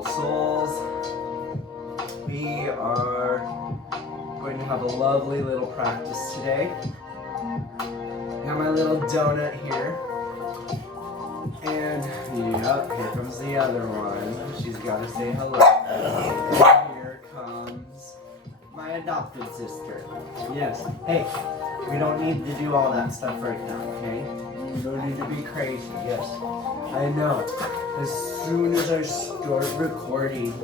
beautiful souls. We are going to have a lovely little practice today. I have my little donut here. And yep, here comes the other one. She's got to say hello. And here comes my adopted sister. Yes. Hey, we don't need to do all that stuff right now, okay? You don't need to be crazy. Yes. I know. As soon as I start recording,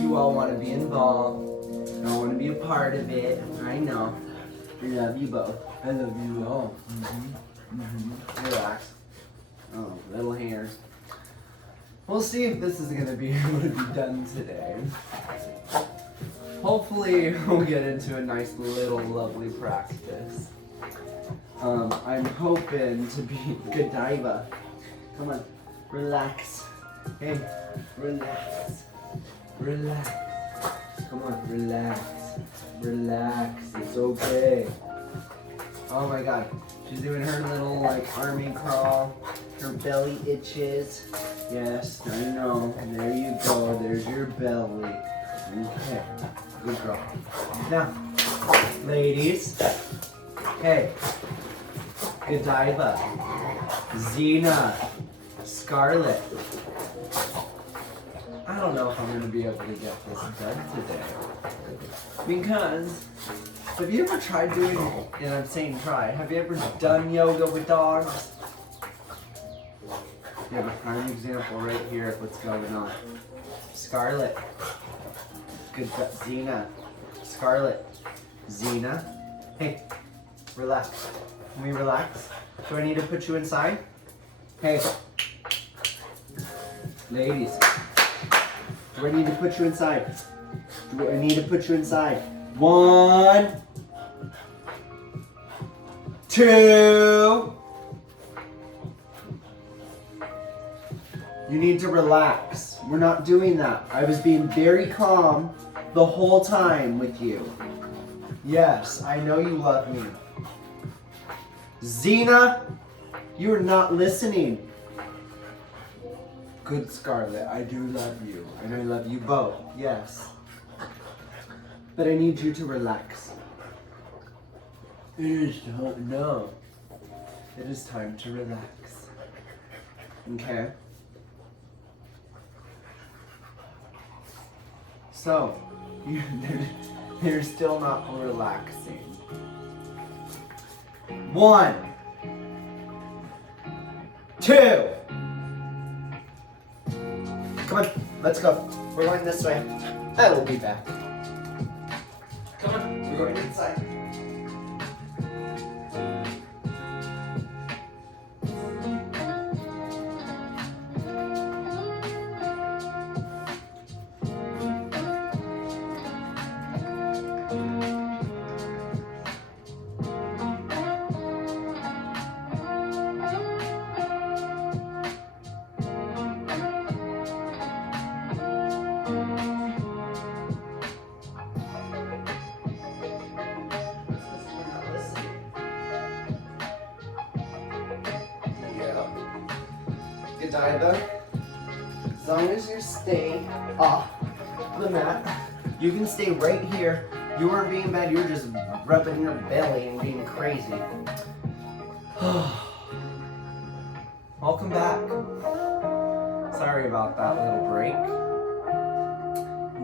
you all want to be involved. You all want to be a part of it. I know. I love you both. I love you all. Relax. Oh, little hairs. We'll see if this is going to be able to be done today. Hopefully, we'll get into a nice little lovely practice. I'm hoping to be Godiva. Come on, relax. Hey, relax. Relax. Come on, relax. Relax. It's okay. Oh my God. She's doing her little army crawl. Her belly itches. Yes, I know. There you go. There's your belly. Okay. Good girl. Now, ladies. Hey. Godiva. Xena. Scarlett. I don't know if I'm going to be able to get this done today. Because, have you ever tried doing, and I'm saying try, have you ever done yoga with dogs? You have a prime example right here of what's going on. Scarlett. Good, Xena. Scarlett. Xena. Hey, relax. Can we relax? Do I need to put you inside? Hey. Ladies. Do I need to put you inside? Do I need to put you inside? 1, 2. You need to relax. We're not doing that. I was being very calm the whole time with you. Yes, I know you love me. Xena, you are not listening. Good Scarlett, I do love you. And I love you both, yes. But I need you to relax. It is no. It is time to relax. Okay? So, you're still not relaxing. 1, 2. Come on, let's go. We're going this way. I will be back. Come on, we're going inside. Godiva, as long as you stay off the mat, you can stay right here. You weren't being bad, you were just rubbing your belly and being crazy. Welcome back. Sorry about that little break.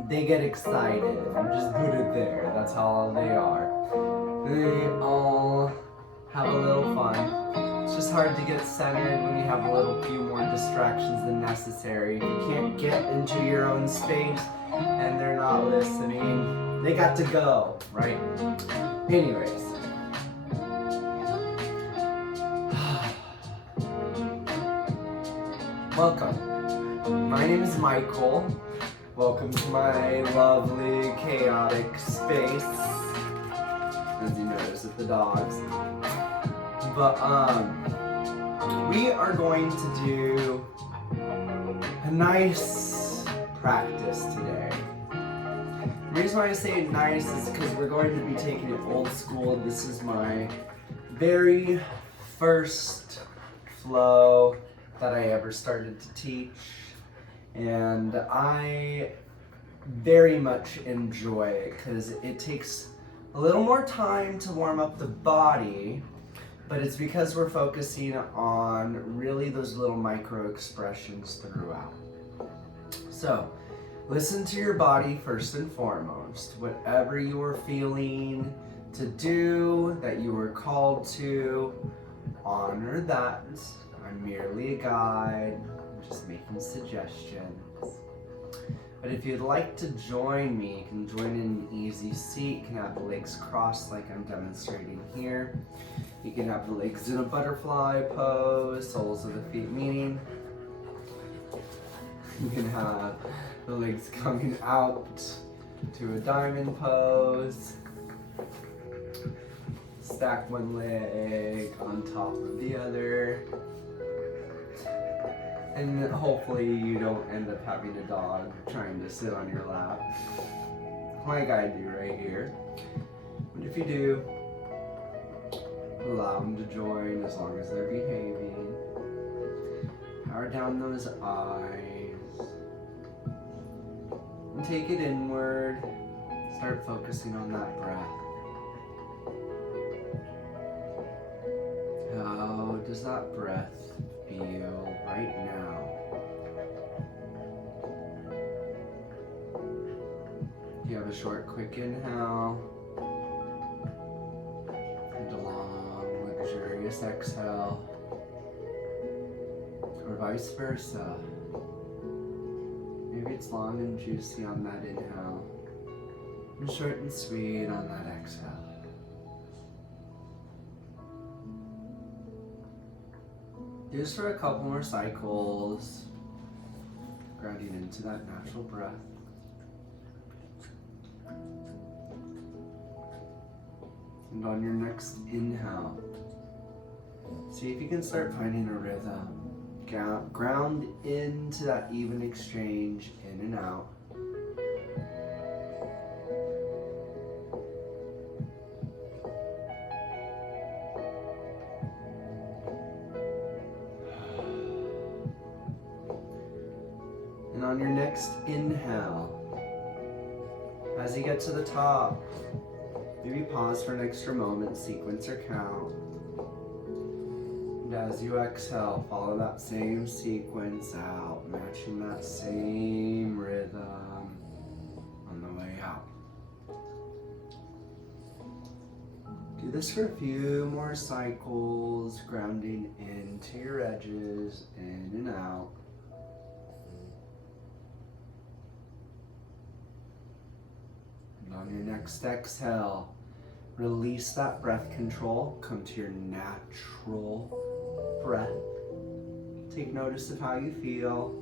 They get excited. Just put it there. That's how they are. They all have a little fun. It's just hard to get centered when you have a little few more distractions than necessary. If you can't get into your own space and they're not listening, they got to go, right? Anyways. Welcome. My name is Michael. Welcome to my lovely, chaotic space. As you notice with the dogs. But, we are going to do a nice practice today. The reason why I say nice is because we're going to be taking it old school. This is my very first flow that I ever started to teach. And I very much enjoy it because it takes a little more time to warm up the body, but it's because we're focusing on really those little micro expressions throughout. So, listen to your body first and foremost. Whatever you are feeling to do, that you are called to, honor that. I'm merely a guide, I'm just making suggestions. But if you'd like to join me, you can join in an easy seat. You can have the legs crossed like I'm demonstrating here. You can have the legs in a butterfly pose, soles of the feet meeting. You can have the legs coming out to a diamond pose. Stack one leg on top of the other. And hopefully you don't end up having a dog trying to sit on your lap. Like I do right here. But if you do, allow them to join as long as they're behaving. Power down those eyes. And take it inward. Start focusing on that breath. How does that breath feel right now? You have a short, quick inhale and a long, luxurious exhale, or vice versa. Maybe it's long and juicy on that inhale and short and sweet on that exhale. Do this for a couple more cycles, grounding into that natural breath. And on your next inhale, see if you can start finding a rhythm. Ground into that even exchange in and out. And on your next inhale, as you get to the top, maybe pause for an extra moment, sequence or count. And as you exhale, follow that same sequence out, matching that same rhythm on the way out. Do this for a few more cycles, grounding into your edges, in and out. And on your next exhale, release that breath control. Come to your natural breath. Take notice of how you feel.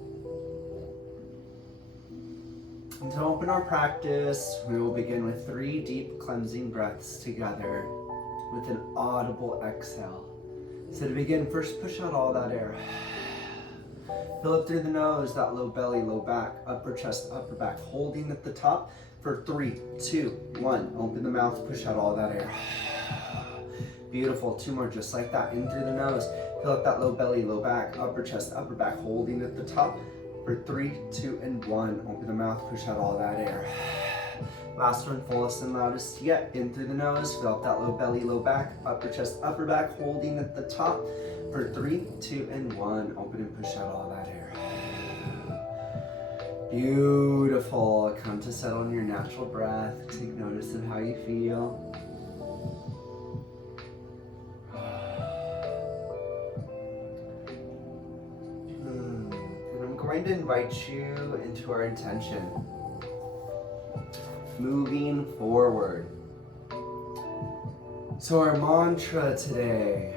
And to open our practice, we will begin with 3 deep cleansing breaths together with an audible exhale. So to begin, first push out all that air. Fill it through the nose, that low belly, low back, upper chest, upper back, holding at the top for 3, 2, 1. Open the mouth, push out all that air. Beautiful, 2 more just like that, in through the nose. Fill up that low belly, low back, upper chest, upper back, holding at the top for 3, 2, and 1. Open the mouth, push out all that air. Last one, fullest and loudest yet, in through the nose. Fill up that low belly, low back, upper chest, upper back, holding at the top for 3, 2, and 1. Open and push out all that air. Beautiful. Come to settle in your natural breath. Take notice of how you feel. And I'm going to invite you into our intention. Moving forward. So our mantra today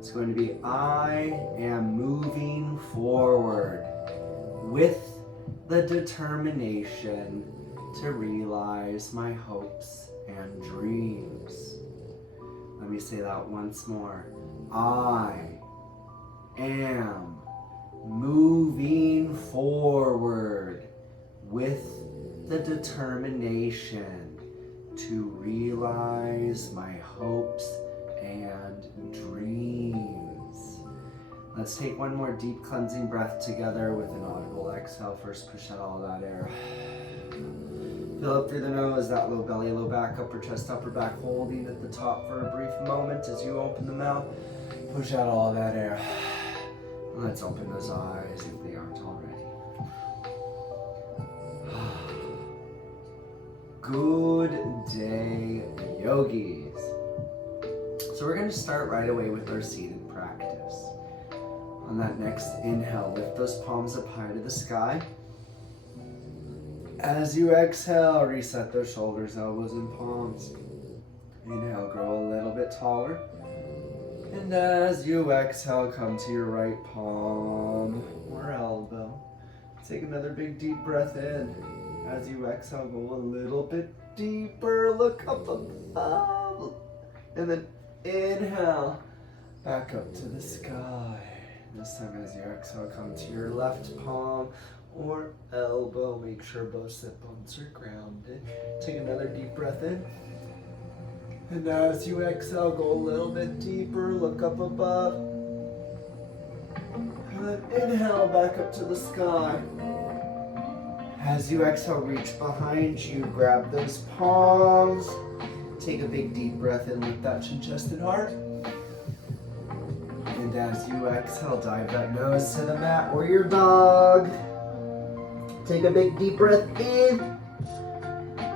is going to be, I am moving forward with the determination to realize my hopes and dreams. Let me say that once more. I am moving forward with the determination to realize my hopes and dreams. Let's take one more deep cleansing breath together with an audible exhale. First, push out all that air. Fill up through the nose, that low belly, low back, upper chest, upper back, holding at the top for a brief moment as you open the mouth. Push out all that air. Let's open those eyes if they aren't already. Good day, yogis. So we're going to start right away with our seated practice. On that next inhale, lift those palms up high to the sky. As you exhale, reset those shoulders, elbows, and palms. Inhale, grow a little bit taller. And as you exhale, come to your right palm or elbow. Take another big deep breath in. As you exhale, go a little bit deeper, look up above. And then inhale, back up to the sky. This time as you exhale, come to your left palm or elbow. Make sure both sit bones are grounded. Take another deep breath in. And as you exhale, go a little bit deeper, look up above. And then inhale, back up to the sky. As you exhale, reach behind you, grab those palms. Take a big deep breath in, lift that chin, chest, and heart. And as you exhale, dive that nose to the mat or your dog. Take a big deep breath in.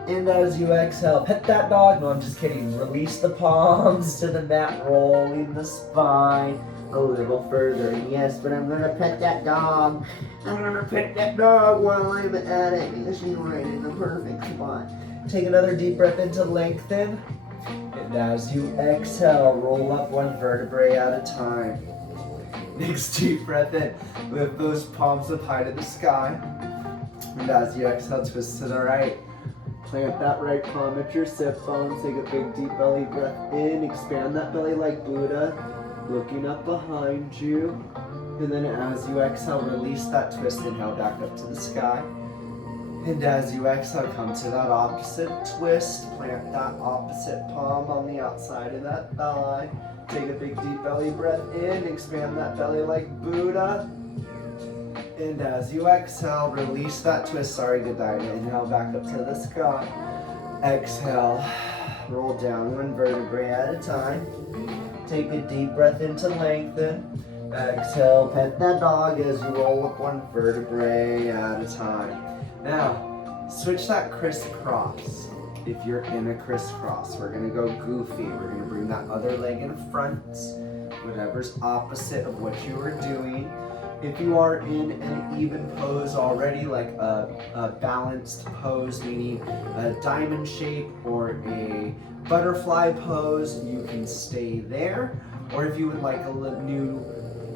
And as you exhale, pet that dog. No, I'm just kidding. Release the palms to the mat, rolling the spine a little further. Yes, but I'm gonna pet that dog. I'm gonna pet that dog while I'm at it because she's right in the perfect spot. Take another deep breath in to lengthen. And as you exhale, roll up one vertebrae at a time. Next deep breath in. Lift those palms up high to the sky. And as you exhale, twist to the right. Plant that right palm at your sit bones. Take a big deep belly breath in. Expand that belly like Buddha. Looking up behind you. And then as you exhale, release that twist. Inhale back up to the sky. And as you exhale, come to that opposite twist. Plant that opposite palm on the outside of that thigh. Take a big deep belly breath in. Expand that belly like Buddha. And as you exhale, release that twist. Sorry, Godiva. Inhale back up to the sky. Exhale, roll down one vertebrae at a time. Take a deep breath in to lengthen. Exhale, pet that dog as you roll up one vertebrae at a time. Now, switch that crisscross. If you're in a crisscross, we're gonna go goofy. We're gonna bring that other leg in front, whatever's opposite of what you were doing. If you are in an even pose already, like a balanced pose, meaning a diamond shape or a butterfly pose, you can stay there. Or if you would like a new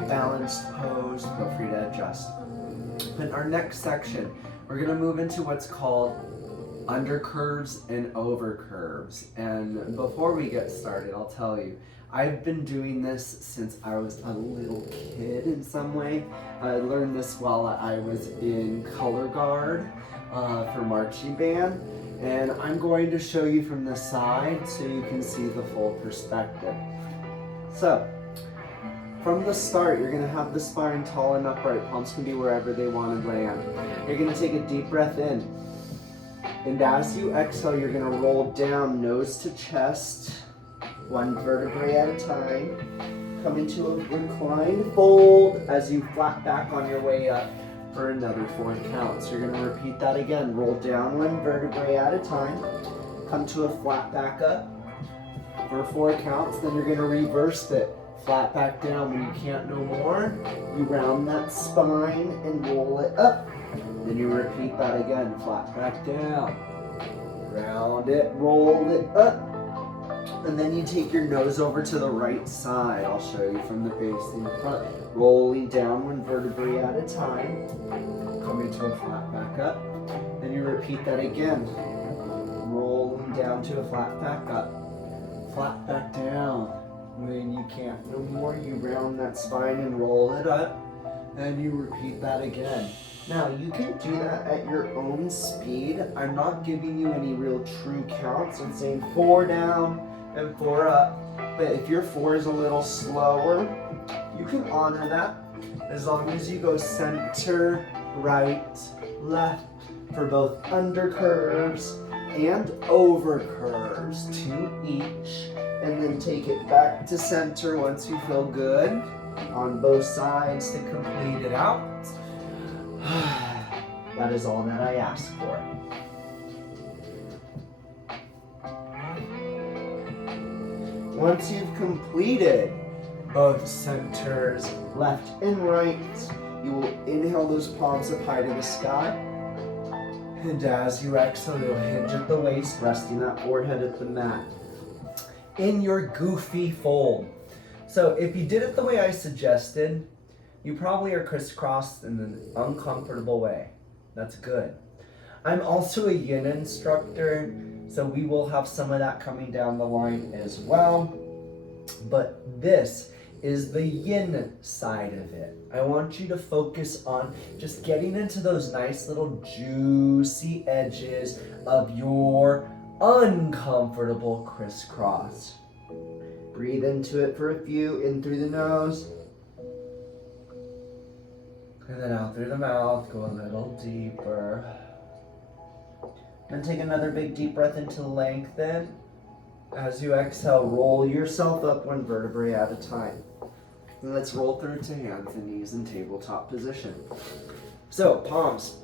balanced pose, feel free to adjust. In our next section, we're gonna move into what's called under curves and over curves. And before we get started, I'll tell you, I've been doing this since I was a little kid in some way. I learned this while I was in color guard for marching band. And I'm going to show you from the side so you can see the full perspective. So, from the start, you're gonna have the spine tall and upright. Palms can be wherever they want to land. You're gonna take a deep breath in. And as you exhale, you're gonna roll down nose to chest, one vertebrae at a time. Come into a reclined fold as you flat back on your way up for another 4 counts. You're gonna repeat that again. Roll down one vertebrae at a time. Come to a flat back up for 4 counts. Then you're gonna reverse it. Flat back down when you can't no more. You round that spine and roll it up. Then you repeat that again. Flat back down. Round it, roll it up. And then you take your nose over to the right side. I'll show you from the face in front. Rolling down one vertebrae at a time. Coming to a flat back up. Then you repeat that again. Rolling down to a flat back up. Flat back down. When you can't no more, you round that spine and roll it up. And you repeat that again. Now, you can do that at your own speed. I'm not giving you any real true counts. I'm saying 4 down and 4 up. But if your 4 is a little slower, You can honor that as long as you go center, right, left for both under curves and over curves, 2 each, and then take it back to center once you feel good on both sides to complete it out. That is all that I ask for. Once you've completed both centers, left and right, you will inhale those palms up high to the sky. And as you exhale, you'll hinge at the waist, resting that forehead at the mat. In your goofy fold. So if you did it the way I suggested, you probably are crisscrossed in an uncomfortable way. That's good. I'm also a yin instructor, so we will have some of that coming down the line as well. But this is the yin side of it. I want you to focus on just getting into those nice little juicy edges of your uncomfortable crisscross. Breathe into it for a few, in through the nose. And then out through the mouth, go a little deeper. Then take another big deep breath into lengthen. As you exhale, roll yourself up one vertebrae at a time. And let's roll through to hands and knees in tabletop position. So, palms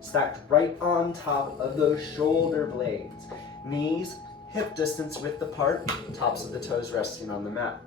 stacked right on top of those shoulder blades. Knees hip distance width apart, tops of the toes resting on the mat.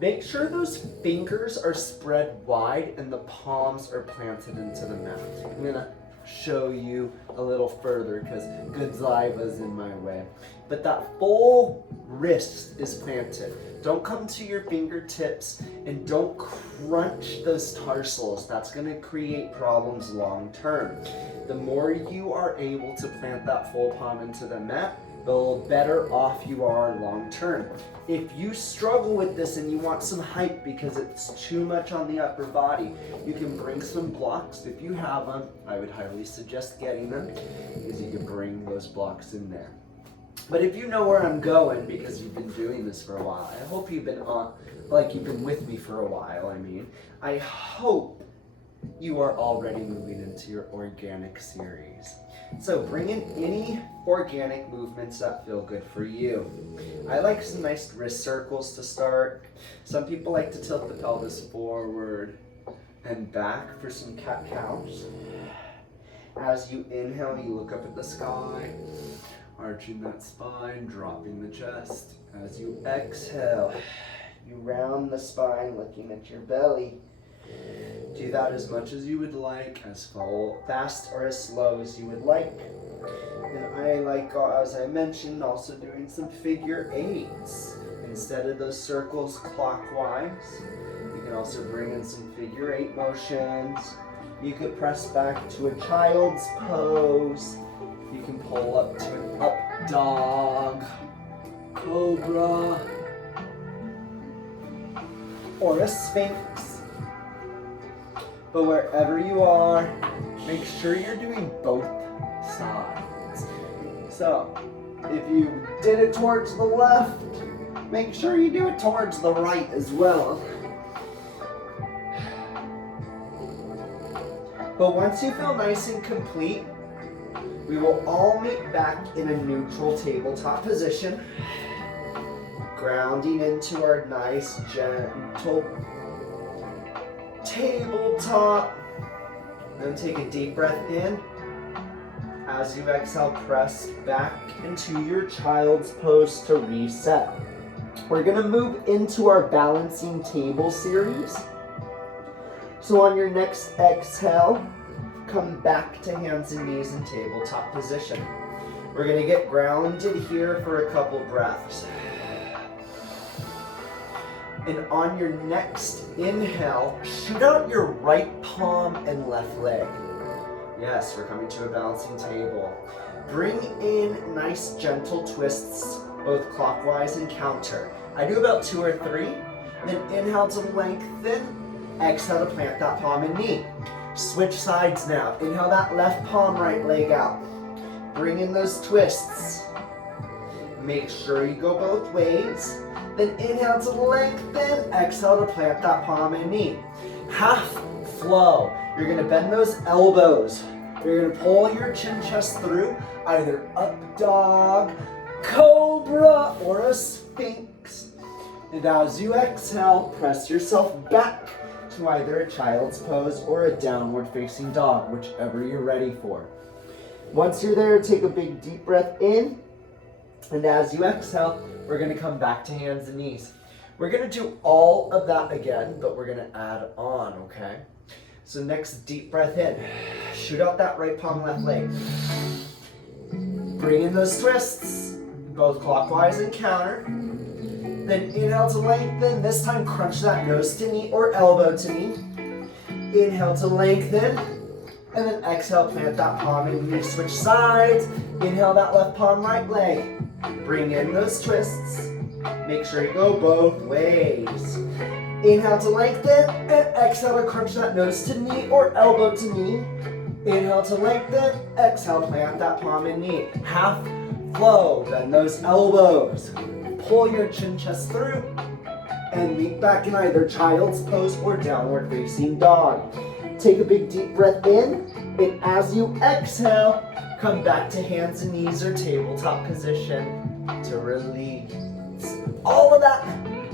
Make sure those fingers are spread wide and the palms are planted into the mat. I'm gonna show you a little further because Godiva's in my way. But that full wrist is planted. Don't come to your fingertips and don't crunch those tarsals. That's gonna create problems long term. The more you are able to plant that full palm into the mat, the better off you are long term. If you struggle with this and you want some height because it's too much on the upper body, you can bring some blocks. If you have them, I would highly suggest getting them because you can bring those blocks in there. But if you know where I'm going because you've been doing this for a while, I hope you've been you've been with me for a while, I hope you are already moving into your organic series. So bring in any organic movements that feel good for you. I like some nice wrist circles to start. Some people like to tilt the pelvis forward and back for some cat-cows. As you inhale, you look up at the sky, arching that spine, dropping the chest. As you exhale, you round the spine, looking at your belly. Do that as much as you would like, as fast or as slow as you would like. And I like, as I mentioned, also doing some figure eights. Instead of those circles clockwise, you can also bring in some figure eight motions. You could press back to a child's pose. You can pull up to an up dog, cobra, or a sphinx. But wherever you are, make sure you're doing both sides. So, if you did it towards the left, make sure you do it towards the right as well. But once you feel nice and complete, we will all meet back in a neutral tabletop position, grounding into our nice, gentle tabletop. Then take a deep breath in. As you exhale, press back into your child's pose to reset. We're gonna move into our balancing table series. So on your next exhale, come back to hands and knees in tabletop position. We're gonna get grounded here for a couple breaths. And on your next inhale, shoot out your right palm and left leg. Yes, we're coming to a balancing table. Bring in nice gentle twists, both clockwise and counter. I do about 2 or 3, then inhale to lengthen, exhale to plant that palm and knee. Switch sides now. Inhale that left palm, right leg out. Bring in those twists. Make sure you go both ways. Then inhale to lengthen, exhale to plant that palm and knee. Half flow. You're gonna bend those elbows. You're gonna pull your chin chest through, either up dog, cobra, or a sphinx. And as you exhale, press yourself back to either a child's pose or a downward facing dog, whichever you're ready for. Once you're there, take a big deep breath in. And as you exhale, we're gonna come back to hands and knees. We're gonna do all of that again, but we're gonna add on, okay? So next, deep breath in. Shoot out that right palm, left leg. Bring in those twists, both clockwise and counter. Then inhale to lengthen. This time, crunch that nose to knee or elbow to knee. Inhale to lengthen. And then exhale, plant that palm and knee. Switch sides. Inhale that left palm, right leg. Bring in those twists. Make sure you go both ways. Inhale to lengthen, and exhale to crunch that nose to knee or elbow to knee. Inhale to lengthen, exhale, plant that palm and knee. Half flow, bend those elbows. Pull your chin chest through, and meet back in either child's pose or downward facing dog. Take a big deep breath in, and as you exhale, come back to hands and knees or tabletop position to release. All of that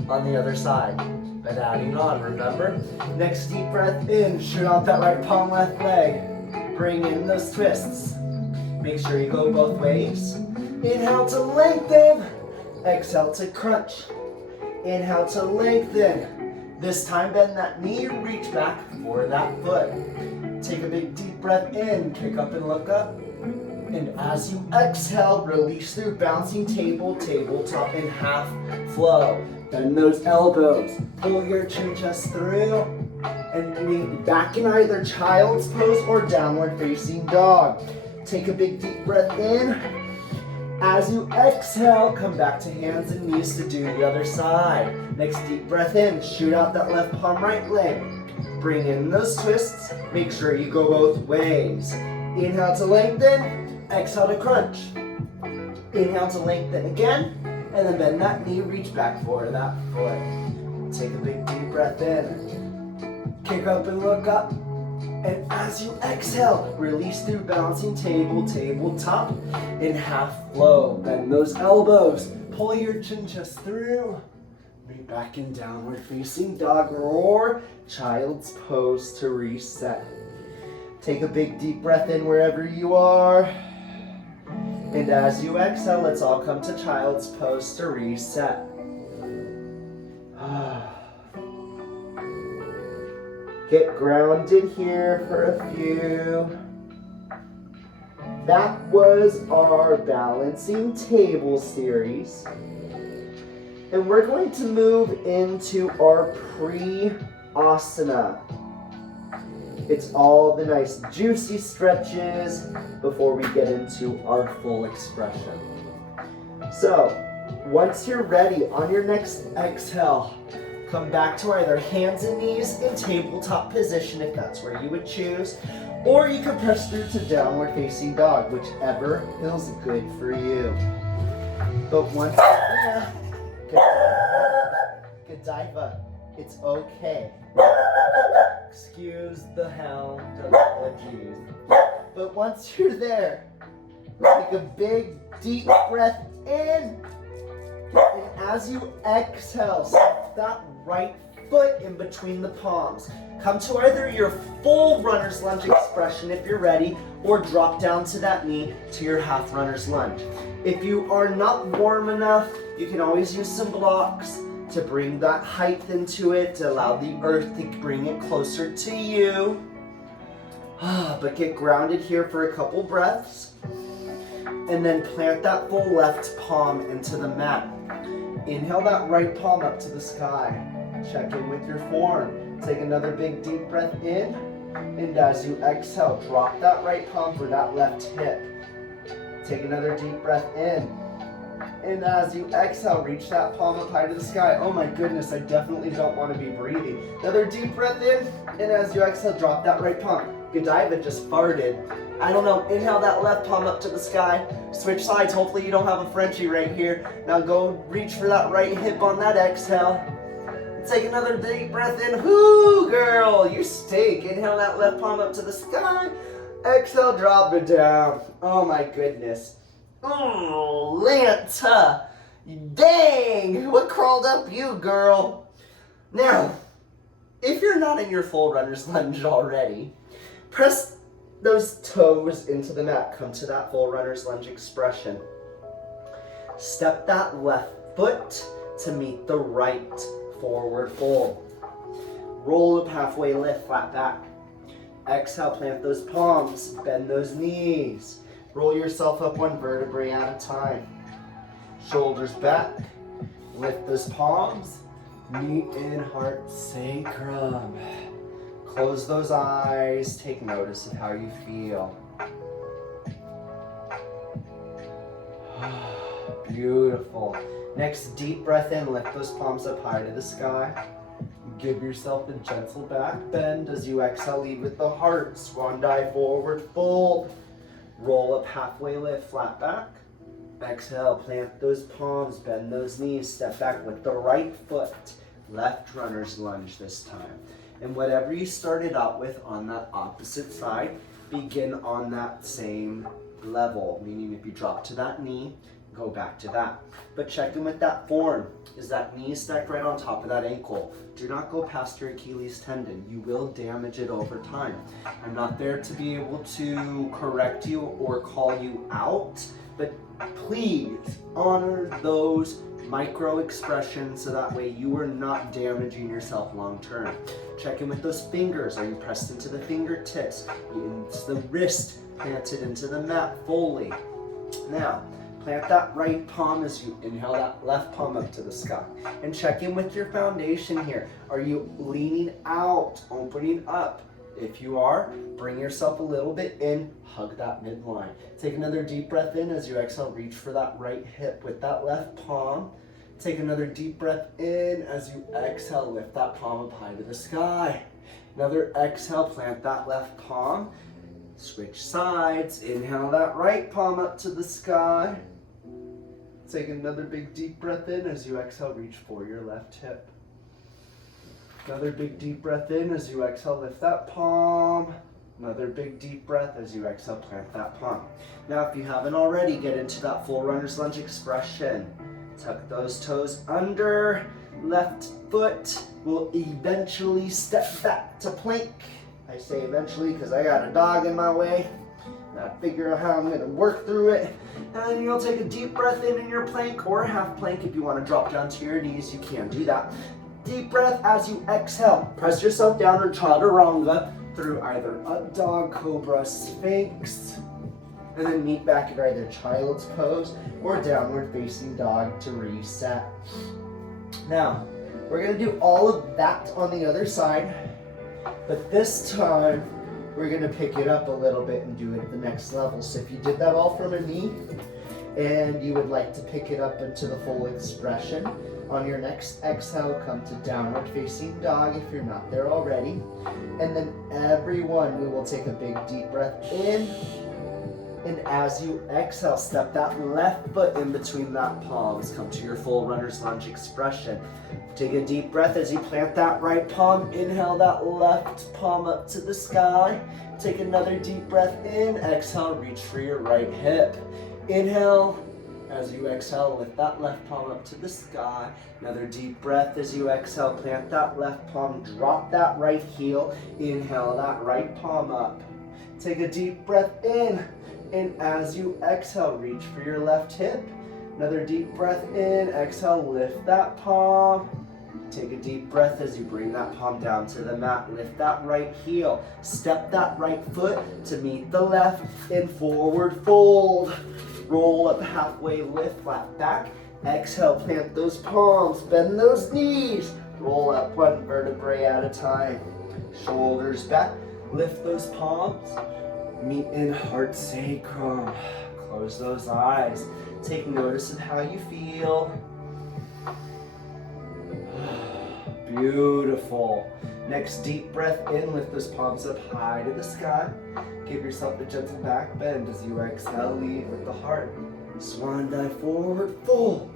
on the other side. But adding on, remember? Next deep breath in, shoot out that right palm, left leg. Bring in those twists. Make sure you go both ways. Inhale to lengthen. Exhale to crunch. Inhale to lengthen. This time bend that knee, reach back for that foot. Take a big deep breath in, kick up and look up. And as you exhale, release through bouncing table, tabletop, and half flow. Bend those elbows, pull your chin chest through, and meet back in either child's pose or downward facing dog. Take a big deep breath in. As you exhale, come back to hands and knees to do the other side. Next deep breath in, shoot out that left palm, right leg. Bring in those twists, make sure you go both ways. Inhale to lengthen. Exhale to crunch. Inhale to lengthen again, and then bend that knee, reach back for that foot. Take a big deep breath in. Kick up and look up. And as you exhale, release through bouncing table, tabletop, in half flow. Bend those elbows, pull your chin chest through. Meet back in downward facing dog or child's pose to reset. Take a big deep breath in wherever you are. And as you exhale, let's all come to child's pose to reset. Get grounded here for a few. That was our balancing table series. And we're going to move into our pre-asana. It's all the nice juicy stretches before we get into our full expression. So, once you're ready, on your next exhale, come back to either hands and knees in tabletop position if that's where you would choose, or you can press through to downward facing dog, whichever feels good for you. But once Godiva, it's okay. Excuse the hound, apologies. But once you're there, take a big deep breath in, and as you exhale, step that right foot in between the palms. Come to either your full runner's lunge expression if you're ready, or drop down to that knee to your half runner's lunge. If you are not warm enough, you can always use some blocks to bring that height into it, to allow the earth to bring it closer to you. But get grounded here for a couple breaths. And then plant that full left palm into the mat. Inhale that right palm up to the sky. Check in with your form. Take another big deep breath in. And as you exhale, drop that right palm for that left hip. Take another deep breath in. And as you exhale, reach that palm up high to the sky. Oh my goodness, I definitely don't want to be breathing. Another deep breath in. And as you exhale, drop that right palm. Godiva just farted. I don't know, inhale that left palm up to the sky. Switch sides, hopefully you don't have a Frenchie right here. Now go reach for that right hip on that exhale. Take another deep breath in. Whoo, girl, you stink. Inhale that left palm up to the sky. Exhale, drop it down. Oh my goodness. Oh, Lanta. Dang, what crawled up you, girl? Now, if you're not in your full runner's lunge already, press those toes into the mat. Come to that full runner's lunge expression. Step that left foot to meet the right forward fold. Roll up, halfway lift, flat back. Exhale, plant those palms, bend those knees. Roll yourself up one vertebrae at a time. Shoulders back, lift those palms, meet in heart sacrum. Close those eyes, take notice of how you feel. Beautiful. Next, deep breath in, lift those palms up high to the sky. Give yourself a gentle back bend as you exhale, lead with the heart. Swan dive, forward fold. Roll up, halfway lift, flat back. Exhale, plant those palms, bend those knees, step back with the right foot. Left runner's lunge this time. And whatever you started out with on that opposite side, begin on that same level. Meaning if you drop to that knee, go back to that. But check in with that form. Is that knee stacked right on top of that ankle? Do not go past your Achilles tendon. You will damage it over time. I'm not there to be able to correct you or call you out, but please honor those micro expressions so that way you are not damaging yourself long term. Check in with those fingers. Are you pressed into the fingertips? Into the wrist, planted into the mat fully. Now, plant that right palm as you inhale that left palm up to the sky. And check in with your foundation here. Are you leaning out, opening up? If you are, bring yourself a little bit in, hug that midline. Take another deep breath in as you exhale, reach for that right hip with that left palm. Take another deep breath in as you exhale, lift that palm up high to the sky. Another exhale, plant that left palm. Switch sides, inhale that right palm up to the sky. Take another big deep breath in as you exhale, reach for your left hip. Another big deep breath in as you exhale, lift that palm. Another big deep breath as you exhale, plant that palm. Now if you haven't already, get into that full runner's lunge expression. Tuck those toes under, left foot will eventually step back to plank. I say eventually because I got a dog in my way. I figure out how I'm going to work through it. And then you'll take a deep breath in your plank or half plank. If you want to drop down to your knees, you can do that. Deep breath as you exhale. Press yourself down in chaturanga through either up dog, cobra, sphinx, and then meet back at either child's pose or downward facing dog to reset. Now, we're going to do all of that on the other side, but this time we're going to pick it up a little bit and do it at the next level. So if you did that all from a knee and you would like to pick it up into the full expression, on your next exhale, come to downward facing dog if you're not there already. And then everyone, we will take a big deep breath in. And as you exhale, step that left foot in between that palms. Come to your full runner's lunge expression. Take a deep breath as you plant that right palm. Inhale that left palm up to the sky. Take another deep breath in. Exhale, reach for your right hip. Inhale. As you exhale, lift that left palm up to the sky. Another deep breath as you exhale, plant that left palm, drop that right heel. Inhale that right palm up. Take a deep breath in. And as you exhale, reach for your left hip. Another deep breath in. Exhale, lift that palm. Take a deep breath as you bring that palm down to the mat. Lift that right heel. Step that right foot to meet the left and forward fold. Roll up, halfway lift, flat back. Exhale, plant those palms, bend those knees. Roll up one vertebrae at a time. Shoulders back, lift those palms. Meet in heart sacrum. Close those eyes. Take notice of how you feel. Beautiful. Next deep breath in, lift those palms up high to the sky. Give yourself a gentle back bend as you exhale, lead with the heart. Swan dive forward, full.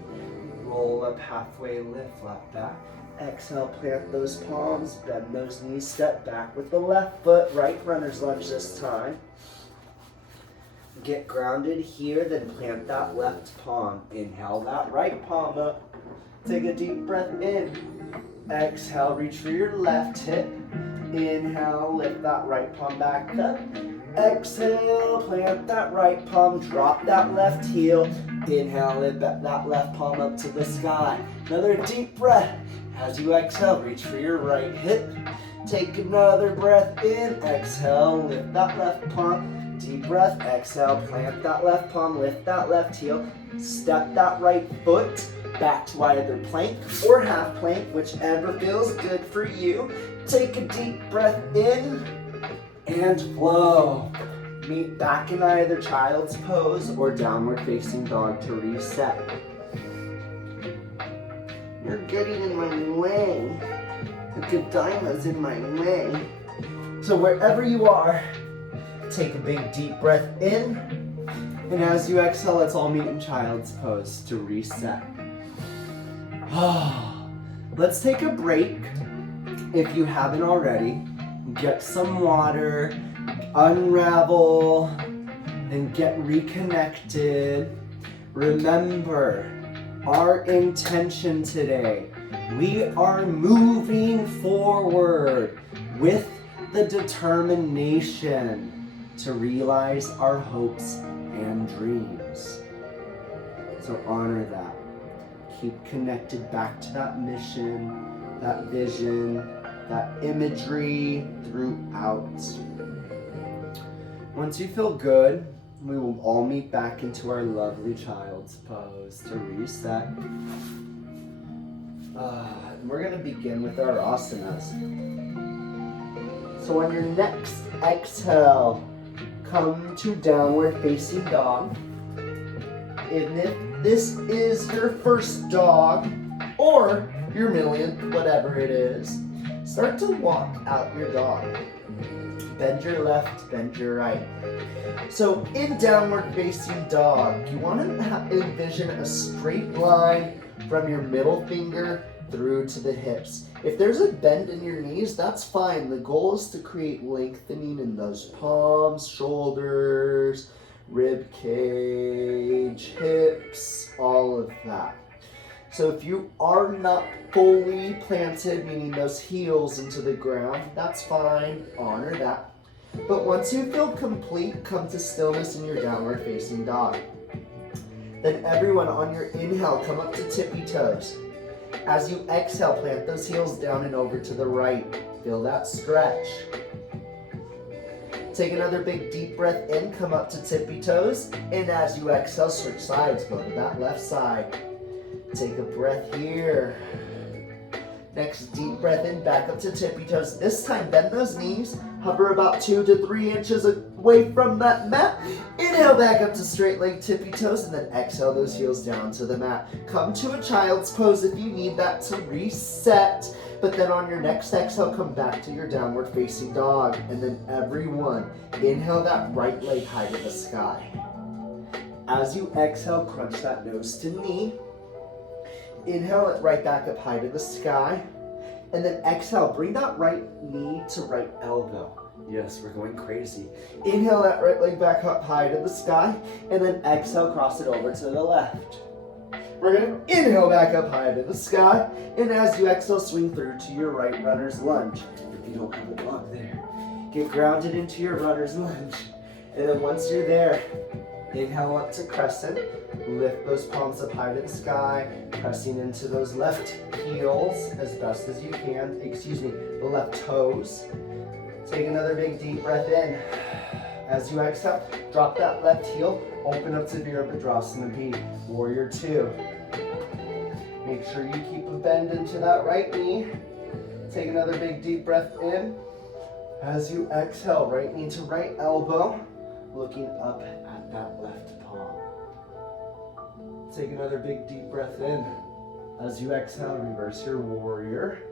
Roll up halfway, lift, flat back. Exhale, plant those palms, bend those knees, step back with the left foot, right runner's lunge this time. Get grounded here, then plant that left palm. Inhale that right palm up. Take a deep breath in. Exhale, reach for your left hip. Inhale, lift that right palm back up. Exhale, plant that right palm, drop that left heel. Inhale, lift that left palm up to the sky. Another deep breath. As you exhale, reach for your right hip. Take another breath in. Exhale, lift that left palm. Deep breath. Exhale, plant that left palm, lift that left heel. Step that right foot back to either plank or half plank, whichever feels good for you. Take a deep breath in and flow. Meet back in either child's pose or downward facing dog to reset. You're getting in my way. The Godiva's in my way. So wherever you are, take a big deep breath in. And as you exhale, let's all meet in child's pose to reset. Let's take a break. If you haven't already, get some water, unravel, and get reconnected. Remember, our intention today, we are moving forward with the determination to realize our hopes and dreams. So honor that. Keep connected back to that mission, that vision, that imagery throughout. Once you feel good, we will all meet back into our lovely child's pose to reset. We're going to begin with our asanas. So on your next exhale, come to downward facing dog. And if this is your first dog, or your millionth, whatever it is, start to walk out your dog. Bend your left, bend your right. So in downward facing dog, you want to envision a straight line from your middle finger through to the hips. If there's a bend in your knees, that's fine. The goal is to create lengthening in those palms, shoulders, rib cage, hips, all of that. So if you are not fully planted, meaning those heels into the ground, that's fine, honor that. But once you feel complete, come to stillness in your downward facing dog. Then everyone on your inhale, come up to tippy toes. As you exhale, plant those heels down and over to the right. Feel that stretch. Take another big deep breath in, come up to tippy toes. And as you exhale, switch sides, go to that left side. Take a breath here. Next deep breath in, back up to tippy toes. This time, bend those knees. Hover about 2 to 3 inches away from that mat. Inhale back up to straight leg tippy toes, and then exhale those heels down to the mat. Come to a child's pose if you need that to reset. But then on your next exhale, come back to your downward facing dog. And then everyone, inhale that right leg high to the sky. As you exhale, crunch that nose to knee. Inhale it right back up high to the sky. And then exhale, bring that right knee to right elbow. Yes, we're going crazy. Inhale that right leg back up high to the sky. And then exhale, cross it over to the left. We're going to inhale back up high to the sky. And as you exhale, swing through to your right runner's lunge. If you don't have a dog there, get grounded into your runner's lunge. And then once you're there, inhale up to crescent. Lift those palms up high to the sky, pressing into those left heels as best as you can. The left toes. Take another big deep breath in. As you exhale, drop that left heel, open up to Virabhadrasana B, Warrior 2. Make sure you keep a bend into that right knee. Take another big deep breath in. As you exhale, right knee to right elbow, looking up at that left palm. Take another big deep breath in. As you exhale, reverse your warrior.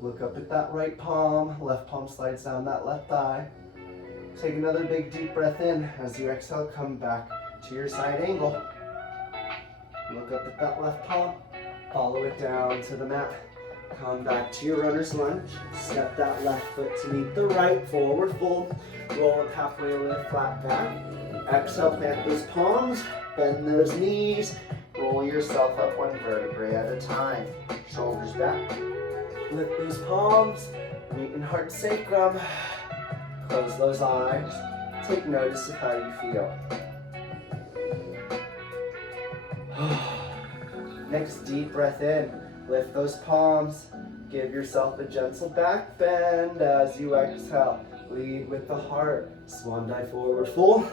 Look up at that right palm. Left palm slides down that left thigh. Take another big deep breath in. As you exhale, come back to your side angle. Look up at that left palm. Follow it down to the mat. Come back to your runner's lunge. Step that left foot to meet the right. Forward fold. Roll up halfway, lift flat back. Exhale, plant those palms. Bend those knees. Roll yourself up one vertebrae at a time. Shoulders back. Lift those palms. Meet in heart sacrum. Close those eyes. Take notice of how you feel. Next, deep breath in. Lift those palms. Give yourself a gentle back bend as you exhale. Lead with the heart. Swan dive forward fold.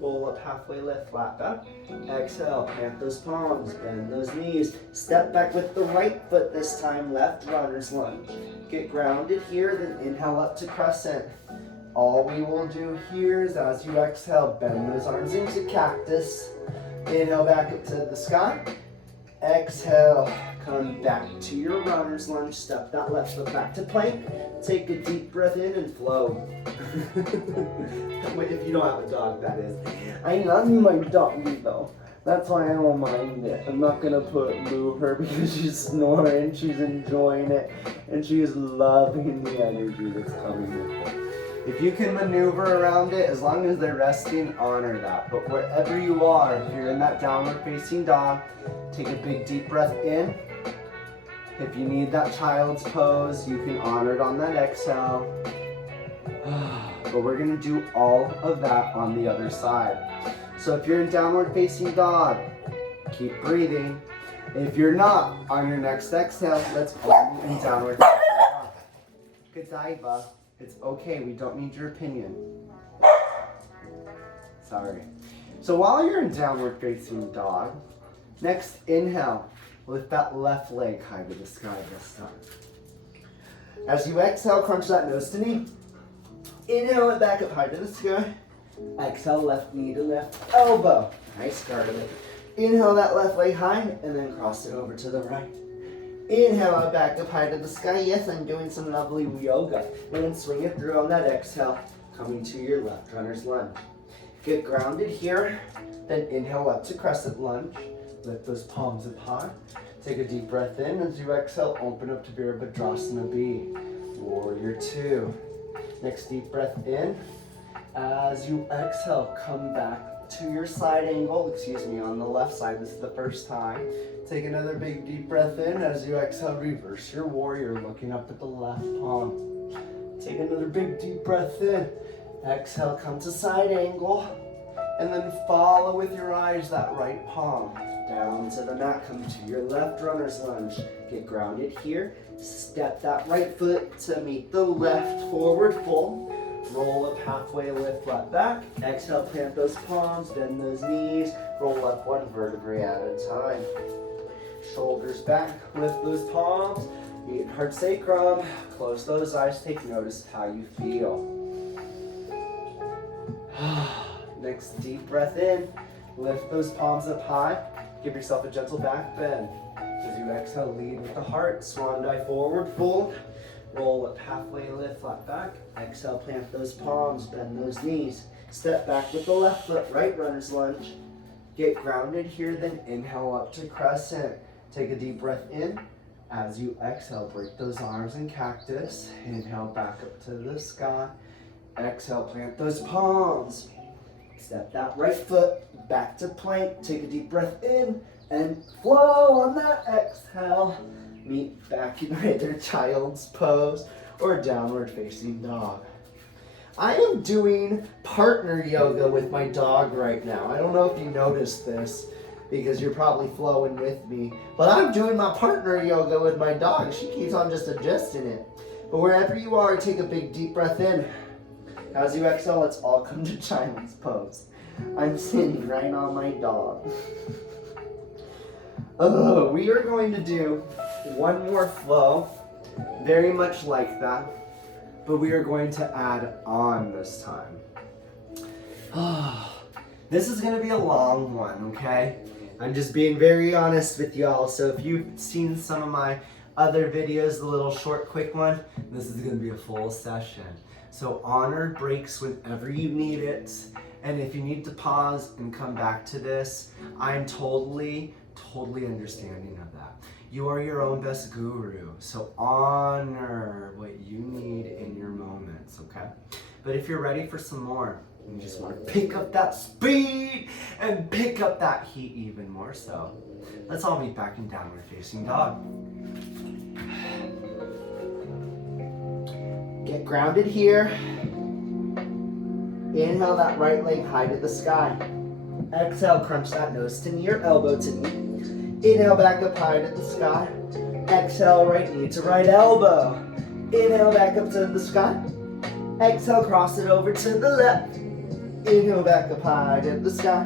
Roll up halfway, lift flat back. Exhale, plant those palms, bend those knees. Step back with the right foot this time, left runner's lunge. Get grounded here, then inhale up to crescent. All we will do here is as you exhale, bend those arms into cactus. Inhale back up to the sky. Exhale, come back to your runner's lunge. Step that left foot back to plank. Take a deep breath in and flow. If you don't have a dog, that is. I love my doggy though. That's why I don't mind it. I'm not gonna move her because she's snoring, she's enjoying it, and she is loving the energy that's coming with it. If you can maneuver around it, as long as they're resting, honor that. But wherever you are, if you're in that downward facing dog, take a big deep breath in. If you need that child's pose, you can honor it on that exhale. But we're gonna do all of that on the other side. So if you're in downward facing dog, keep breathing. If you're not, on your next exhale, let's go in downward facing dog. Godiva. It's okay, we don't need your opinion. Sorry. So while you're in downward facing dog, next inhale, lift that left leg high to the sky this time. As you exhale, crunch that nose to knee. Inhale it back up high to the sky. Exhale, left knee to left elbow. Nice, Scarlett. Inhale that left leg high and then cross it over to the right. Inhale out back up high to the sky. Yes, I'm doing some lovely yoga. And then swing it through on that exhale, coming to your left runner's lunge. Get grounded here, then inhale up to crescent lunge. Lift those palms up high. Take a deep breath in. As you exhale, open up to Virabhadrasana B. Warrior 2. Next deep breath in. As you exhale, come back to your side angle, on the left side. This is the first time. Take another big deep breath in. As you exhale, reverse your warrior, looking up at the left palm. Take another big deep breath in. Exhale, come to side angle. And then follow with your eyes that right palm. Down to the mat, come to your left runner's lunge. Get grounded here. Step that right foot to meet the left forward fold. Roll up halfway, lift flat back. Exhale, plant those palms, bend those knees. Roll up one vertebrae at a time. Shoulders back, lift those palms. Meet heart sacrum. Close those eyes, take notice of how you feel. Next, deep breath in. Lift those palms up high. Give yourself a gentle back bend. As you exhale, lead with the heart. Swan dive forward fold. Roll up halfway, lift flat back. Exhale, plant those palms, bend those knees. Step back with the left foot, right runner's lunge. Get grounded here, then inhale up to crescent. Take a deep breath in. As you exhale, break those arms in cactus. Inhale back up to the sky. Exhale, plant those palms. Step that right foot back to plank. Take a deep breath in and flow on that exhale. Meet back in either child's pose or downward facing dog. I am doing partner yoga with my dog right now. I don't know if you noticed this because you're probably flowing with me, but I'm doing my partner yoga with my dog. She keeps on just adjusting it. But wherever you are, take a big deep breath in. As you exhale, let's all come to child's pose. I'm sitting right on my dog. We are going to do one more flow, very much like that, but we are going to add on this time. This is going to be a long one, okay? I'm just being very honest with y'all, so if you've seen some of my other videos, the little short, quick one. This is gonna be a full session. So honor breaks whenever you need it. And if you need to pause and come back to this, I'm totally understanding of that. You are your own best guru, so honor what you need in your moments, okay? But if you're ready for some more, you just want to pick up that speed and pick up that heat even more so. Let's all meet back in downward facing dog. Get grounded here. Inhale that right leg high to the sky. Exhale, crunch that nose to knee or elbow to knee. Inhale back up high to the sky. Exhale, right knee to right elbow. Inhale back up to the sky. Exhale, cross it over to the left. Inhale back up high to the sky.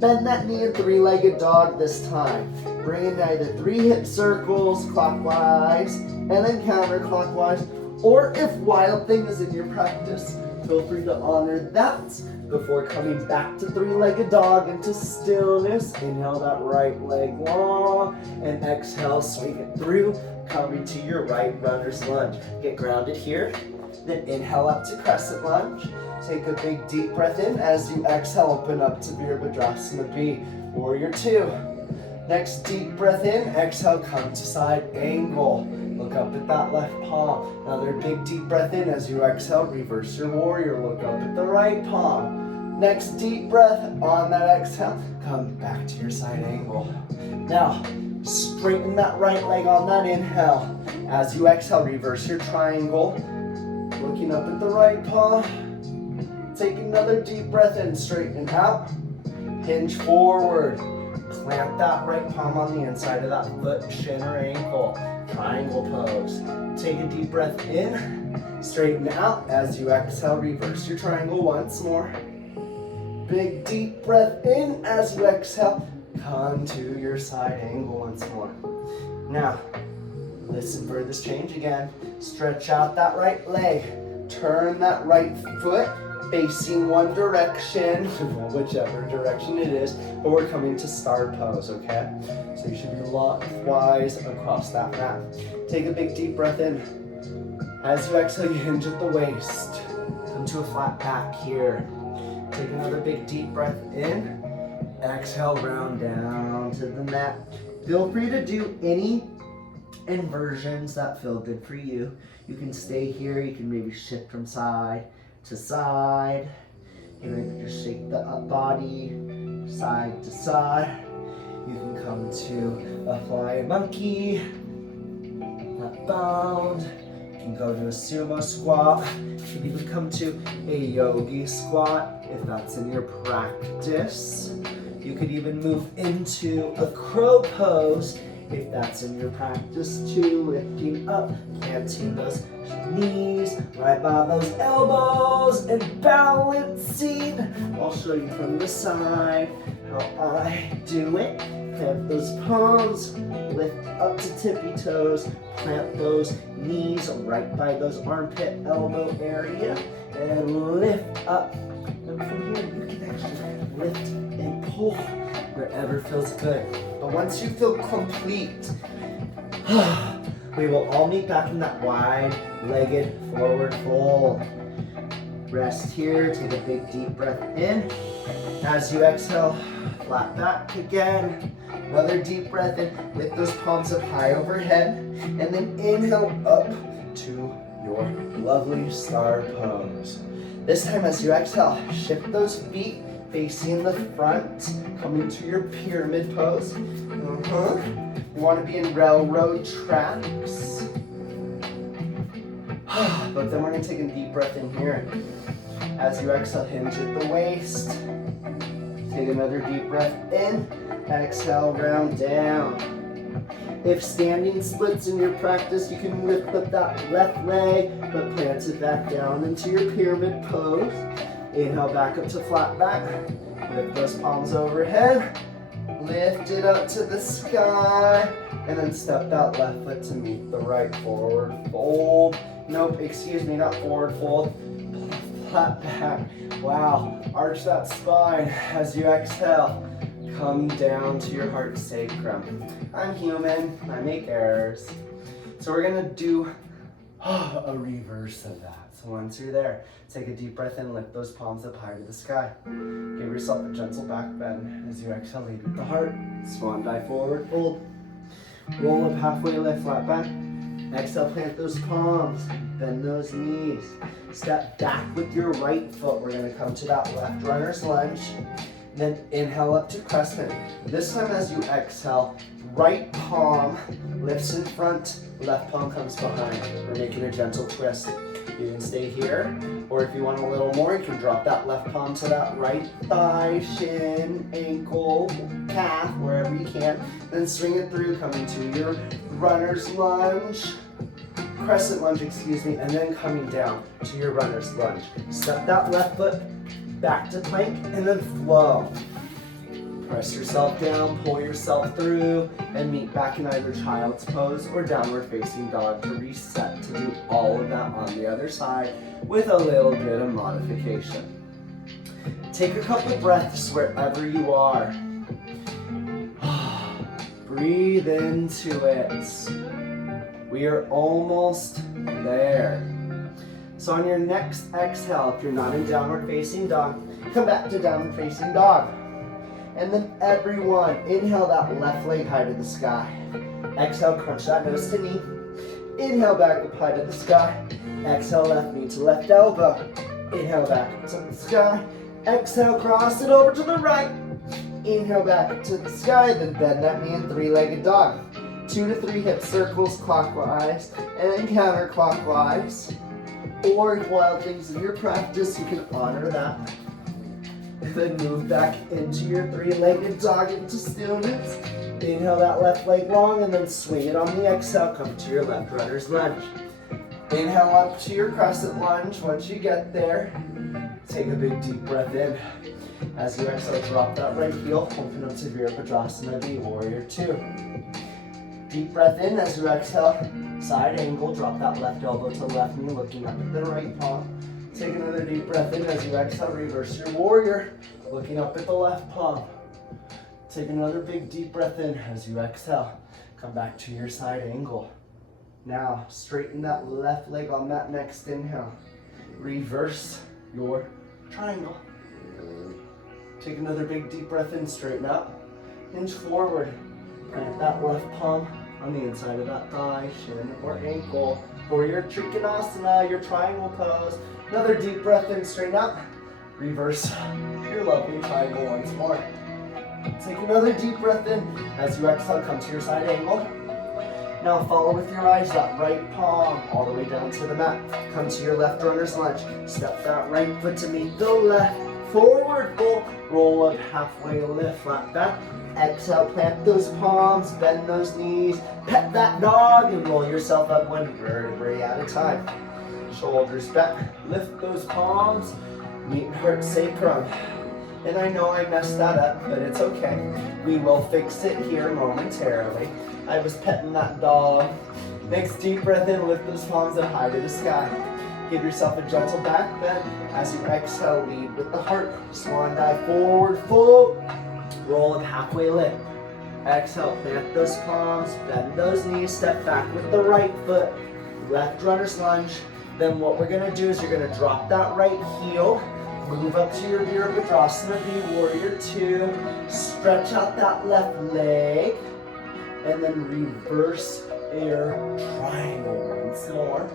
Bend that knee in three-legged dog this time. Bring in either 3 hip circles clockwise and then counterclockwise. Or if Wild Thing is in your practice, feel free to honor that before coming back to three-legged dog into stillness. Inhale that right leg long and exhale, swing it through, coming to your right runner's lunge. Get grounded here, then inhale up to crescent lunge. Take a big deep breath in. As you exhale, open up to Virabhadrasana B, Warrior 2. Next deep breath in, exhale, come to side angle. Look up at that left palm. Another big deep breath in. As you exhale, reverse your warrior. Look up at the right palm. Next deep breath on that exhale. Come back to your side angle. Now, straighten that right leg on that inhale. As you exhale, reverse your triangle. Looking up at the right palm. Take another deep breath in. Straighten out. Hinge forward. Plant that right palm on the inside of that foot, shin, or ankle. Triangle pose. Take a deep breath in, straighten out. As you exhale, reverse your triangle once more. Big deep breath in. As you exhale, come to your side angle once more. Now, listen for this change again. Stretch out that right leg. Turn that right foot facing one direction, whichever direction it is, but we're coming to star pose, okay? So you should be lengthwise across that mat. Take a big deep breath in. As you exhale, you hinge at the waist. Come to a flat back here. Take another big deep breath in. Exhale, round down to the mat. Feel free to do any inversions that feel good for you. You can stay here, you can maybe shift from side to side. You can just shake the up body side to side. You can come to a flying monkey, not bound. You can go to a sumo squat. You can even come to a yogi squat if that's in your practice. You could even move into a crow pose if that's in your practice too. Lifting up, planting those knees right by those elbows and balancing. I'll show you from the side how I do it. Plant those palms, lift up to tippy toes, plant those knees right by those armpit elbow area, and lift up. And from here you can actually lift and pull wherever feels good. But once you feel complete, we will all meet back in that wide-legged forward fold. Rest here, take a big deep breath in. As you exhale, flat back again. Another deep breath in, lift those palms up high overhead, and then inhale up to your lovely star pose. This time as you exhale, shift those feet facing the front, coming to your pyramid pose. You want to be in railroad tracks. But then we're going to take a deep breath in here. As you exhale, hinge at the waist. Take another deep breath in. Exhale, round down. If standing splits in your practice, you can lift up that left leg, but plant it back down into your pyramid pose. Inhale back up to flat back. Lift those palms overhead. Lift it up to the sky. And then step that left foot to meet the right. Forward fold. Nope, excuse me, not forward fold. Flat back. Wow. Arch that spine as you exhale. Come down to your heart sacrum. I'm human. I make errors. So we're gonna do a reverse of that. So once you're there, take a deep breath in, lift those palms up high to the sky. Give yourself a gentle back bend as you exhale, lead with the heart. Swan dive forward, fold. Roll up halfway, lift, flat back. Exhale, plant those palms, bend those knees. Step back with your right foot. We're gonna come to that left runner's lunge. Then inhale up to crescent. This time as you exhale, right palm lifts in front, left palm comes behind. We're making a gentle twist. You can stay here, or if you want a little more, you can drop that left palm to that right thigh, shin, ankle, calf, wherever you can. Then swing it through, coming to your runner's lunge, crescent lunge, and then coming down to your runner's lunge. Step that left foot back to plank, and then flow. Press yourself down, pull yourself through, and meet back in either child's pose or downward facing dog to reset, to do all of that on the other side with a little bit of modification. Take a couple breaths wherever you are. Breathe into it. We are almost there. So on your next exhale, if you're not in downward facing dog, come back to downward facing dog. And then everyone, inhale that left leg high to the sky. Exhale, crunch that nose to knee. Inhale back up high to the sky. Exhale, left knee to left elbow. Inhale back up to the sky. Exhale, cross it over to the right. Inhale back up to the sky, then bend that knee in three-legged dog. 2 to 3 hip circles clockwise and then counterclockwise. Or while things in your practice, you can honor that. And then move back into your three-legged dog into stillness. Inhale that left leg long and then swing it on the exhale. Come to your left runner's lunge. Inhale up to your crescent lunge. Once you get there, take a big deep breath in. As you exhale, drop that right heel. Open up to Virabhadrasana B, Warrior 2. Deep breath in as you exhale. Side angle, drop that left elbow to left knee, looking up at the right palm. Take another deep breath in as you exhale, reverse your warrior, looking up at the left palm. Take another big deep breath in as you exhale. Come back to your side angle. Now, straighten that left leg on that next inhale. Reverse your triangle. Take another big deep breath in, straighten up. Hinge forward. Plant that left palm on the inside of that thigh, shin, or ankle. For your Trikonasana, your triangle pose. Another deep breath in, straighten up. Reverse your lovely triangle once more. Take another deep breath in. As you exhale, come to your side angle. Now follow with your eyes that right palm all the way down to the mat. Come to your left runner's lunge. Step that right foot to meet the left. Forward fold. Roll up halfway, lift, flat back. Exhale, plant those palms, bend those knees. Pet that dog and roll yourself up one vertebrae at a time. Shoulders back, lift those palms, meet heart sacrum. And I know I messed that up, but it's okay. We will fix it here momentarily. I was petting that dog. Next deep breath in, lift those palms up high to the sky. Give yourself a gentle back bend. As you exhale, lead with the heart. Swan dive forward, fold. Roll up halfway, lift. Exhale, plant those palms, bend those knees, step back with the right foot. Left runner's lunge. Then what we're gonna do is you're gonna drop that right heel, move up to your Virabhadrasana B, Warrior 2, stretch out that left leg, and then reverse your triangle once more.